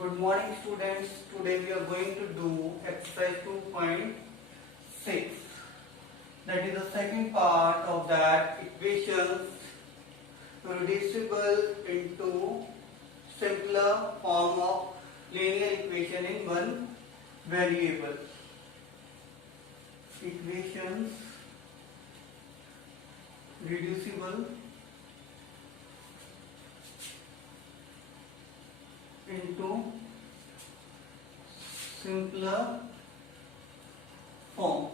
Good morning students. Today we are going to do exercise 2.6. That is the second part of that equations reducible into simpler form of linear equation in one variable. Equations reducible into simpler form.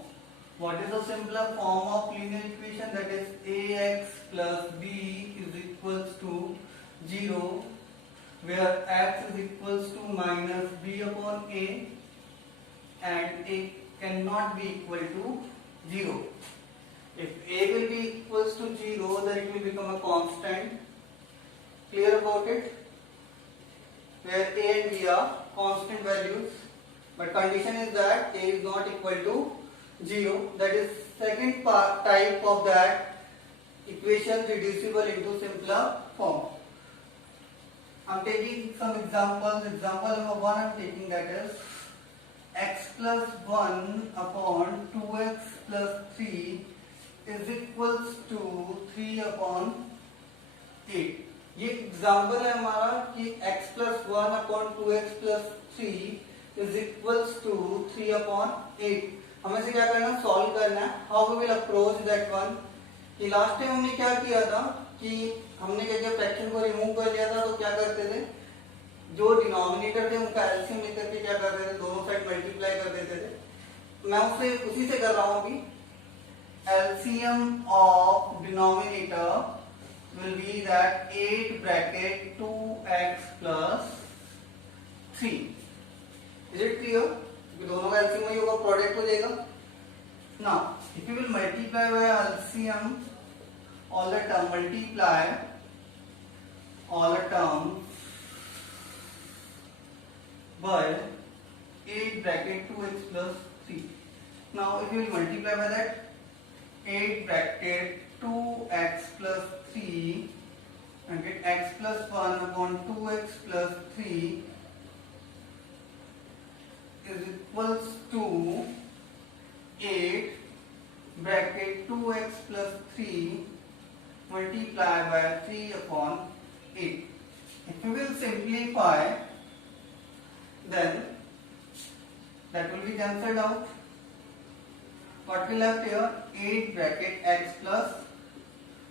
What is the simpler form of linear equation? That is ax plus b is equals to 0, where x is equals to minus b upon a and a cannot be equal to 0. If a will be equals to 0, then it will become a constant. Clear about it? Where a and b are constant values, but condition is that a is not equal to 0. That is second type of that equation reducible into simpler form. I am taking some examples. Example number 1 I am taking, that is x plus 1 upon 2x plus 3 is equals to 3 upon 8. ये example है हमारा कि x plus 1 upon 2x plus 3 is equals to 3 upon 8. हमें से क्या करना है? Solve करना है. How we will approach that one? कि लास्ट टाइम हमने क्या किया था कि हमने क्या किया, फ्रैक्शन को रिमूव कर लिया था. तो क्या करते थे, जो डिनोमिनेटर थे उनका एलसीएम लेकर के क्या करते थे, दोनों साइड मल्टीप्लाई कर देते थे. मैं उसी से कर रहा हूं अभी. LCM of denominator will be that 8 bracket 2x plus 3. Is it clear? क्योंकि दोनों का LCM वही होगा, प्रोडक्ट हो जाएगा. Now, if you will multiply by LCM all the term, multiply all the terms by 8 bracket 2x plus 3. Now, if you will multiply by that 8 bracket 2x plus 3 and get x plus 1 upon 2x plus 3 is equals to 8 bracket 2x plus 3 multiplied by 3 upon 8. If you will simplify, then that will be cancelled out. What we left here? 8 bracket x plus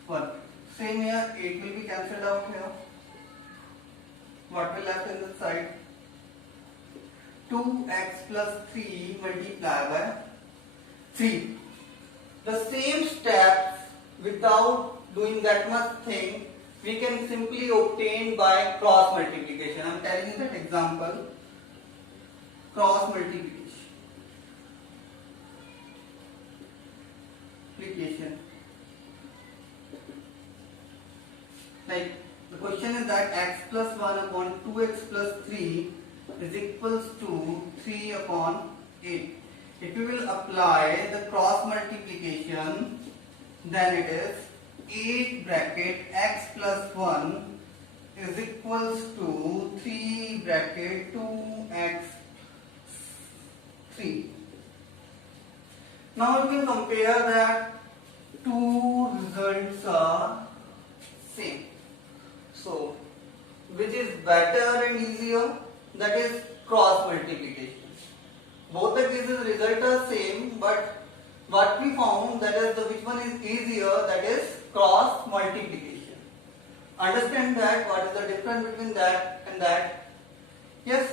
1. Same here, 8 will be cancelled out here. What will left in this side? 2x plus 3 multiplied by 3. The same steps, without doing that much thing, we can simply obtain by cross multiplication. I am telling you that example. Cross multiplication. Like the question is that x plus 1 upon 2x plus 3 is equals to 3 upon 8. If you will apply the cross multiplication, then it is 8 bracket x plus 1 is equals to 3 bracket 2x 3. Now you can compare that two results are same. So, which is better and easier? That is cross multiplication. Both the cases result are same, but what we found, that is which one is easier, that is cross multiplication. Understand that what is the difference between that and that? Yes,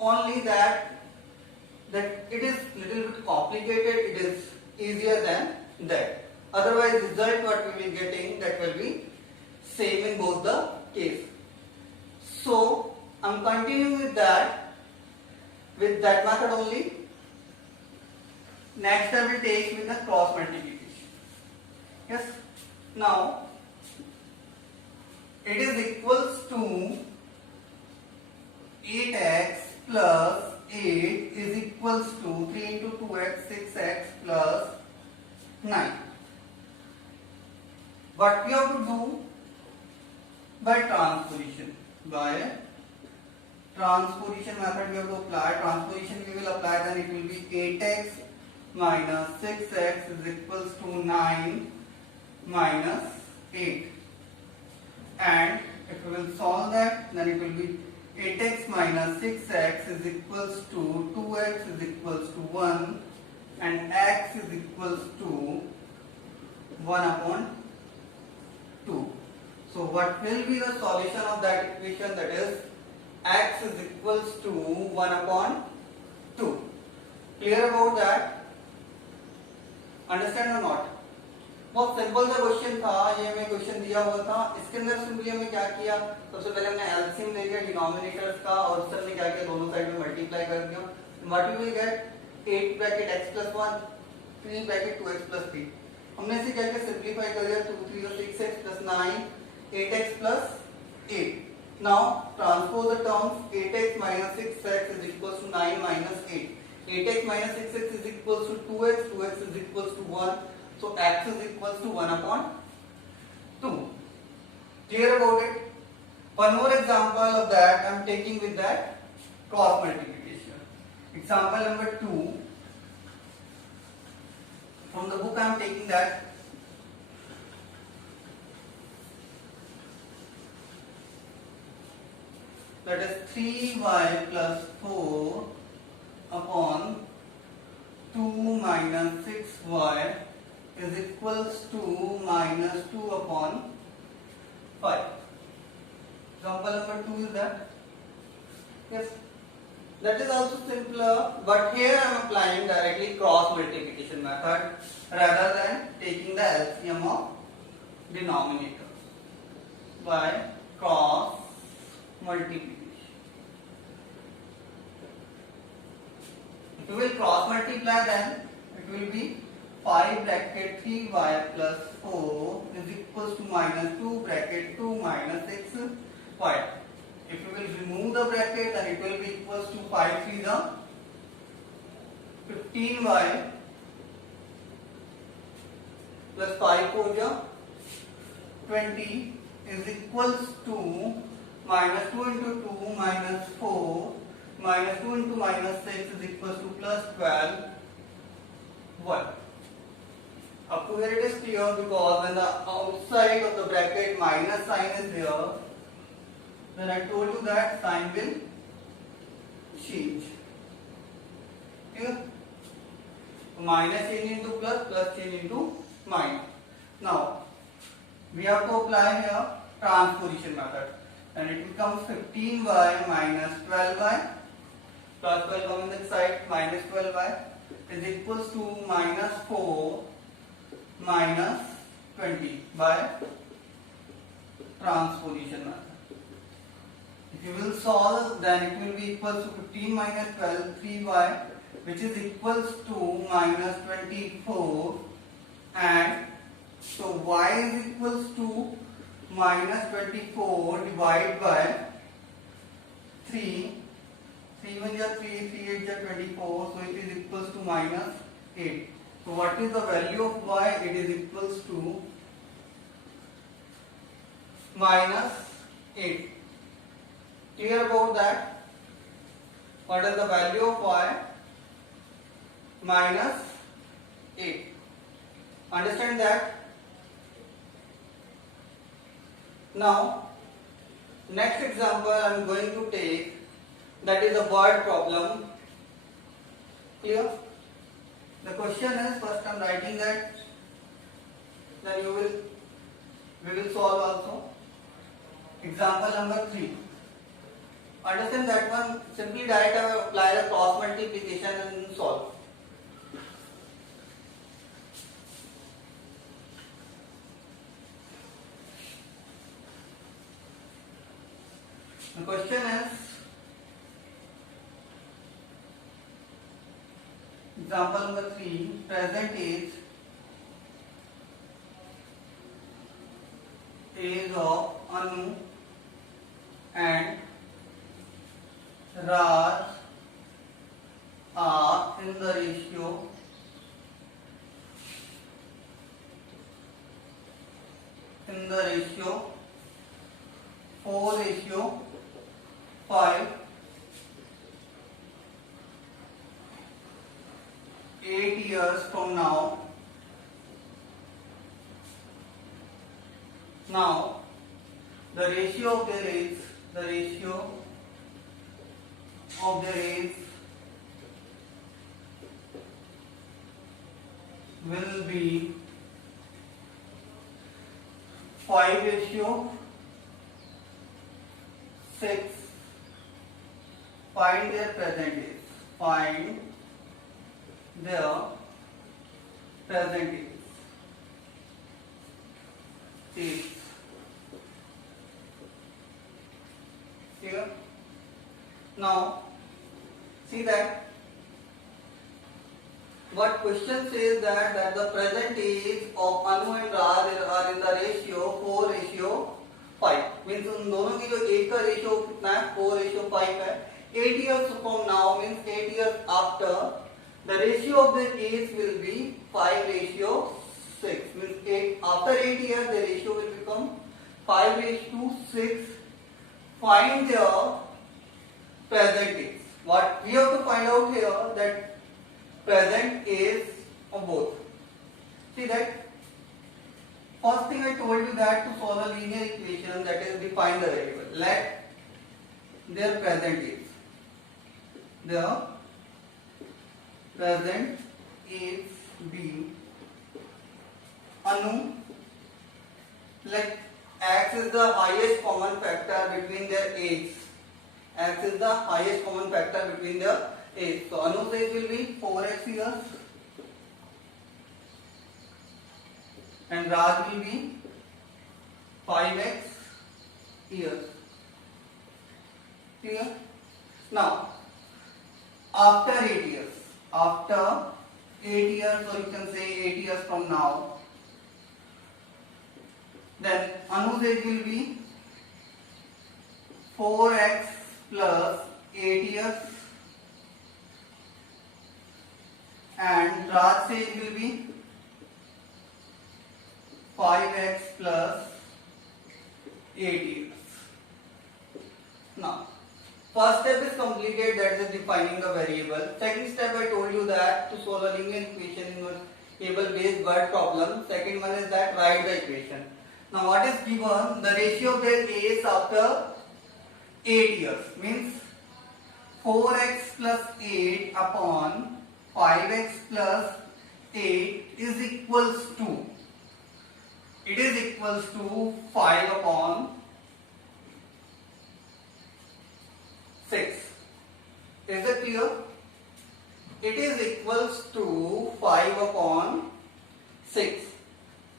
only that it is little bit complicated, it is easier than that. Otherwise result what we will be getting, that will be same in both the case. So I am continuing with that method only. Next I will take with the cross multiplication. Yes. Now it is equals to 8x plus 8 is equals to 3 into 2x 6x plus 9. What we have to do? By transposition. By transposition method we have to apply. Transposition we will apply, then it will be 8x minus 6x is equals to 9 minus 8. And if we will solve that, then it will be 8x minus 6x is equals to 2x is equals to 1 and x is equals to 1 upon 2. So what will be the solution of that equation, that is x is equals to 1 upon 2. Clear about that? Understand or not? बहुत simple सा question था, ये हमें question दिया हुआ था। इसके अंदर सिंपली हमें क्या किया, सबसे पहले हमने एलसीएम ले लिया डिनोमिनेटर्स का और उससे हमने क्या किया, दोनों साइड में मल्टीप्लाई कर दिया। What we will get 8 bracket x plus 1 3 bracket 2x plus 3। हमने इसे क्या किया, सिंपलीफाई कर दिया, 2 3 6x plus 9 8x plus 8। Now transpose the terms, 8x minus 6x is equals to 9 minus 8. 8x minus 6x is equals to 2x, 2x is equals to 1. So x is equals to 1 upon 2. Clear about it? One more example of that I am taking with that cross multiplication. Example number 2. From the book I am taking that. That is 3y plus 4 upon 2 minus 6y is equals to minus 2 upon 5. Example number 2 is that? Yes. That is also simpler, but here I am applying directly cross multiplication method rather than taking the LCM of denominator by cross multiplication. If you will cross multiply, then it will be 5 bracket 3y plus 4 is equals to minus 2 bracket 2 minus 6y. If you will remove the bracket, then it will be equals to 5 3 the 15y plus 5 4 the 20 is equals to minus 2 into 2 minus 4 minus 2 into minus 6 is equals to plus 12 1. Up to here it is clear, because when the outside of the bracket minus sign is there, then I told you that sign will change. Clear? Minus change into plus, plus change into minus. Now we have to apply here transposition method, and it becomes 15y minus 12y plus 12 on the side minus 12y is equals to minus 4 minus 20 by transposition method. If you will solve, then it will be equals to 15 minus 12 3y, which is equals to minus 24, and so y is equals to minus 24 divided by 3. 3 1 is 3, 3 8 is 24, so it is equals to minus 8. So what is the value of y? It is equals to minus 8. Clear about that? What is the value of y? Minus 8. Understand that? Now, next example I am going to take, that is a word problem. Clear? The question is, first I am writing that, then we will solve also. Example number 3. Understand that one, simply direct apply the cross multiplication and solve. The question is, example number 3, present age of Anu and Raj are in the ratio 4:5 8 years from now. Now the ratio of their age will be 5:6. Find their present age. Find their present age. Here. Now, see that what question says that the present age of Anu and Raj are in the ratio 4:5. Means उन दोनों की जो as का ratio कितना है 4:5 है. 8 years from now means 8 years after, the ratio of their age will be 5:6. Means after 8 years the ratio will become 5:6. Find their present age. What we have to find out here, that present age of both. See that first thing I told you that to solve a linear equation, that is define the variable. Let their present age. Their present age be Anu. Like x is the highest common factor between their age. X is the highest common factor between their age. So Anu's age will be 4x years and Raj will be 5x years. Clear? Now, after 8 years, or you can say 8 years from now, then Anu's age will be 4x plus 8 years and Raj's age will be 5x plus 8 years. Now, first step is completed, that is defining the variable. Second step I told you that to solve a linear equation in table based word problem. Second one is that write the equation. Now what is given? The ratio of their age after 8 years means 4x plus 8 upon 5x plus 8 is equals to, it is equals to 5 upon 6. Is it clear? It is equals to 5 upon 6.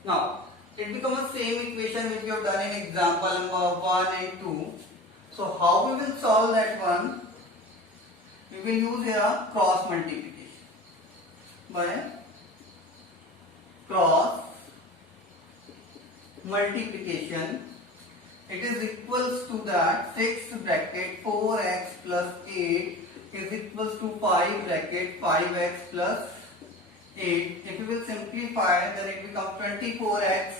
Now, it becomes the same equation which we have done in example number 1 and 2. So, how we will solve that one? We will use here cross multiplication. By cross multiplication, it is equals to that 6 bracket 4x plus 8 is equals to 5 bracket 5x plus 8. If you will simplify, then it becomes 24x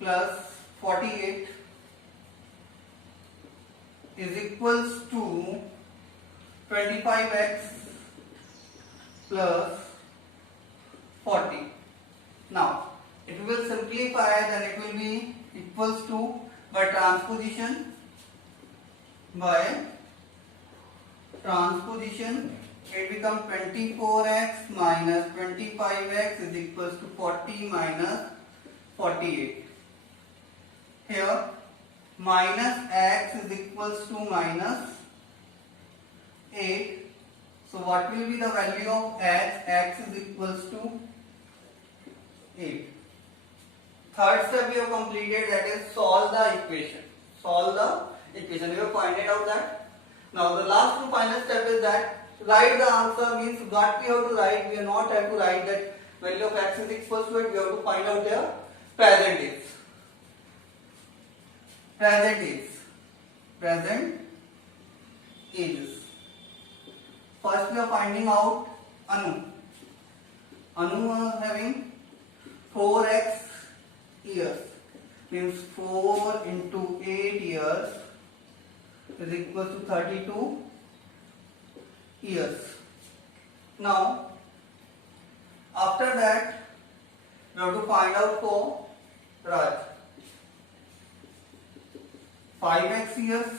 plus 48 is equals to 25x plus 40. Now, if you will simplify, then it will be equals to, by transposition, it becomes 24x minus 25x is equals to 40 minus 48. Here minus x is equals to minus 8. So what will be the value of x? X is equals to 8. Third step we have completed, that is solve the equation. We have pointed out that. Now the last and final step is that write the answer, means what we have to write. We are not have to write that value of x is equals to it. We have to find out their present age. Present ages. First we are finding out Anu. Anu is having 4x years, means 4 into 8 years is equal to 32 years. Now, after that, we have to find out for Raj. 5x years,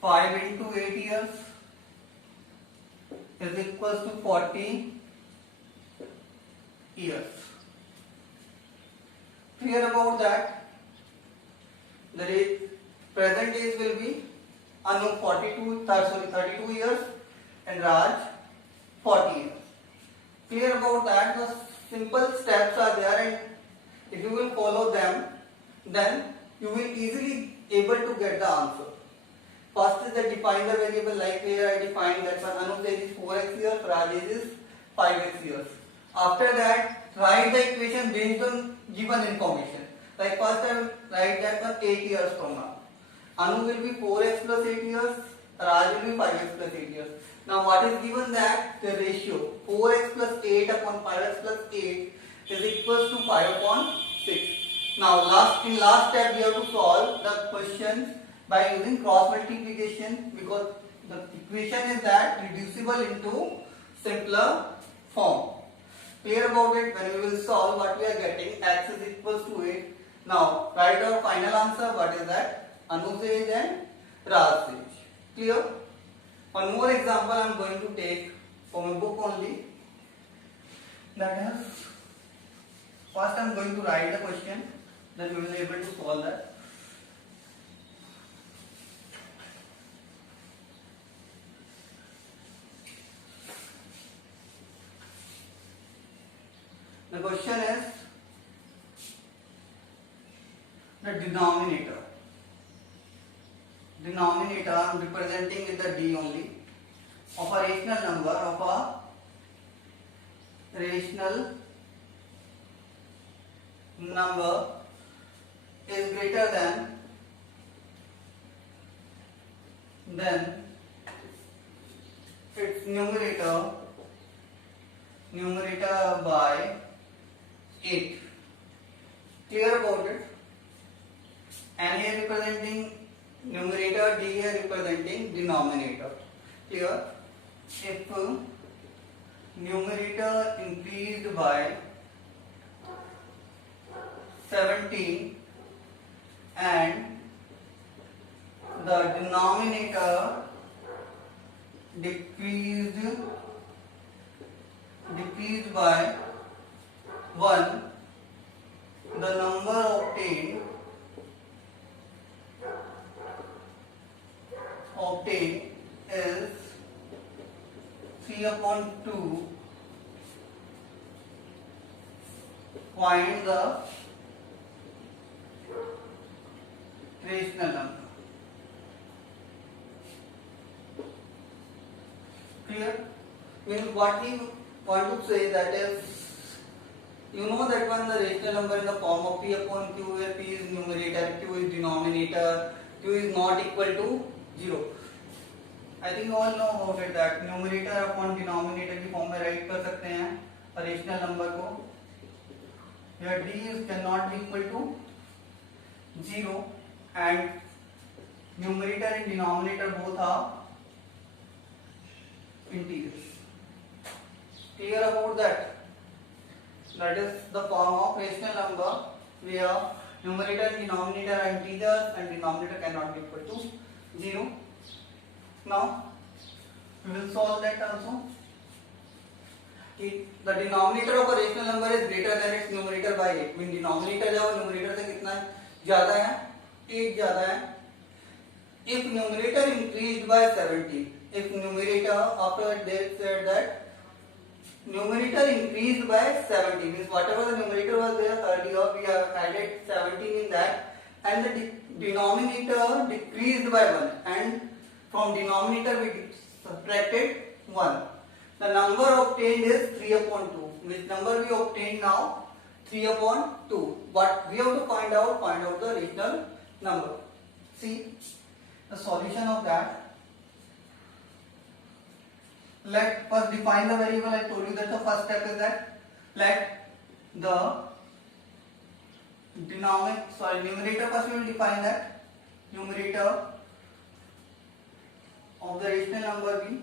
5 into 8 years is equals to 40 years. Clear about that? The present age will be Anu 32 years and Raj 40 years. Clear about that? The simple steps are there, and if you will follow them, then you will easily able to get the answer. First is that define the variable, like here I defined that one. Anu's age is 4x years, Raj age is 5x years. After that, write the equation based on given information. Like first I will write that one 8 years from now. Anu will be 4x plus 8 years, Raj will be 5x plus 8 years. Now what is given that the ratio 4x plus 8 upon 5x plus 8 is equals to 5 upon 6. Now in last step we have to solve the question by using cross multiplication, because the equation is that reducible into simpler form. Clear about it? When we will solve, what we are getting, x is equals to 8. Now write our final answer. What is that? Anu's age and Raj's age. Clear? One more example I am going to take from a book only. That is, first I am going to write the question, then we will be able to solve that. The question is the denominator. Denominator I am representing with the d only of a rational number is greater than its numerator by 8. Clear about it? N here representing numerator, D here representing denominator. Clear? If numerator increased by 17 and the denominator decreased by 1, the number obtained is 3 upon 2. Find the rational number. Clear? Means what we want to say, that is, you know that when the rational number in the form of P upon Q, where P is numerator, Q is denominator, Q is not equal to 0. I think you all know about it, that numerator upon denominator की form में right कर सकते हैं rational number को. Here d is cannot be equal to 0 and numerator and denominator both are integers. Clear about that? That is the form of rational number where numerator and denominator are integers and denominator cannot be equal to 0. Now we will solve that also. The denominator of a rational number is greater than its numerator by 8. Mean denominator जो numerator से कितना ज़्यादा है? 8 ज़्यादा है. If numerator increased by 17, if numerator, after they said that numerator increased by 17, means whatever the numerator was there earlier, we have added 17 in that, and the denominator decreased by 1, and from denominator we subtracted 1. The number obtained is 3 upon 2. Which number we obtained now? 3 upon 2. But we have to find out the rational number. See the solution of that. Let first define the variable. I told you that the first step is that let the numerator first we will define that numerator of the rational number be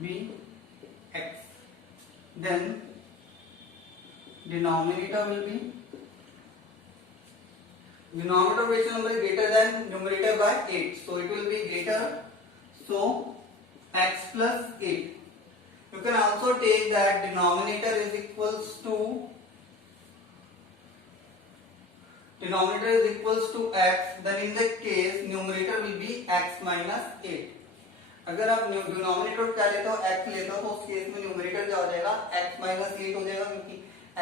be x. Then denominator will be, denominator which number is greater than numerator by 8, so it will be greater, so x plus 8. You can also take that denominator is equals to, denominator is equals to x, then in that case numerator will be x minus 8. अगर आप denominator क्या लेते हो x लेते हो तो उस case में न्यूमरेटर क्या हो जाएगा x माइनस 8 हो जाएगा, क्योंकि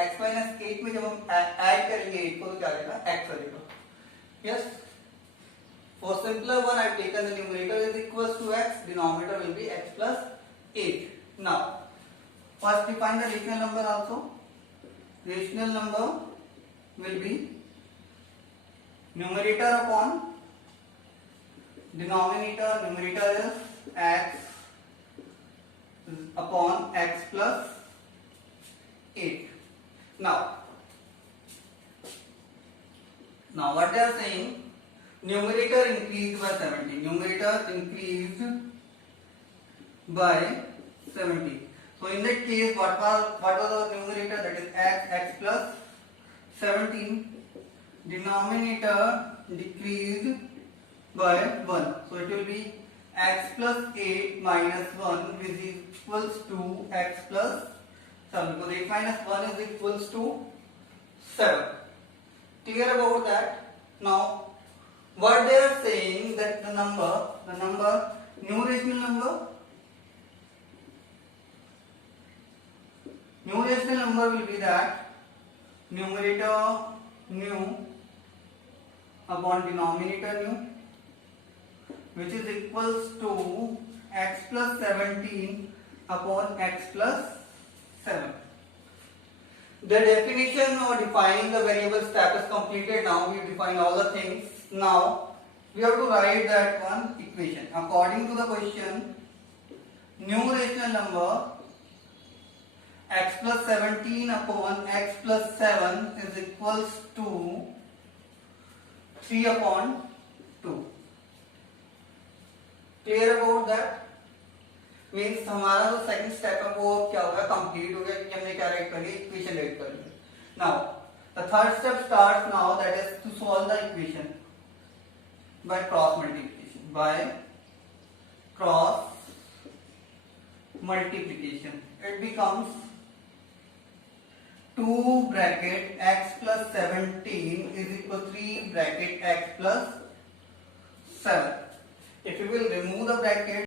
x माइनस 8 में जब हम ऐड करेंगे 8 को तो क्या आ जाएगा x आ जाएगा. Yes, for simpler one I have taken the numerator is equals to x, denominator will be x plus 8. Now first define the rational number also. Rational number will be numerator upon denominator. Numerator is x upon x plus 8. Now what they are saying, numerator increased by 70. Numerator increased by 70. So in that case, what was the numerator? That is x plus 17. Denominator decreased by 1. So it will be x plus 8 minus 1 which is equals to x plus 7, because 8 minus 1 is equals to 7. Clear about that? Now what they are saying, that the number new rational number will be that numerator new upon denominator new, which is equals to x plus 17 upon x plus 7. The definition or defining the variable step is completed. Now we define all the things. Now we have to write that one equation. According to the question, new rational number x plus 17 upon x plus 7 is equals to 3 upon 2. Clear about that? Means हमारा जो second step है वो क्या होगा, complete हो गया, क्योंकि हमने क्या राइट कर लिया, इक्वेशन राइट कर लिया. Now the third step starts now, that is to solve the equation by cross multiplication. By cross multiplication it becomes 2 bracket x plus 17 is equal to 3 bracket x plus 7. If you will remove the bracket,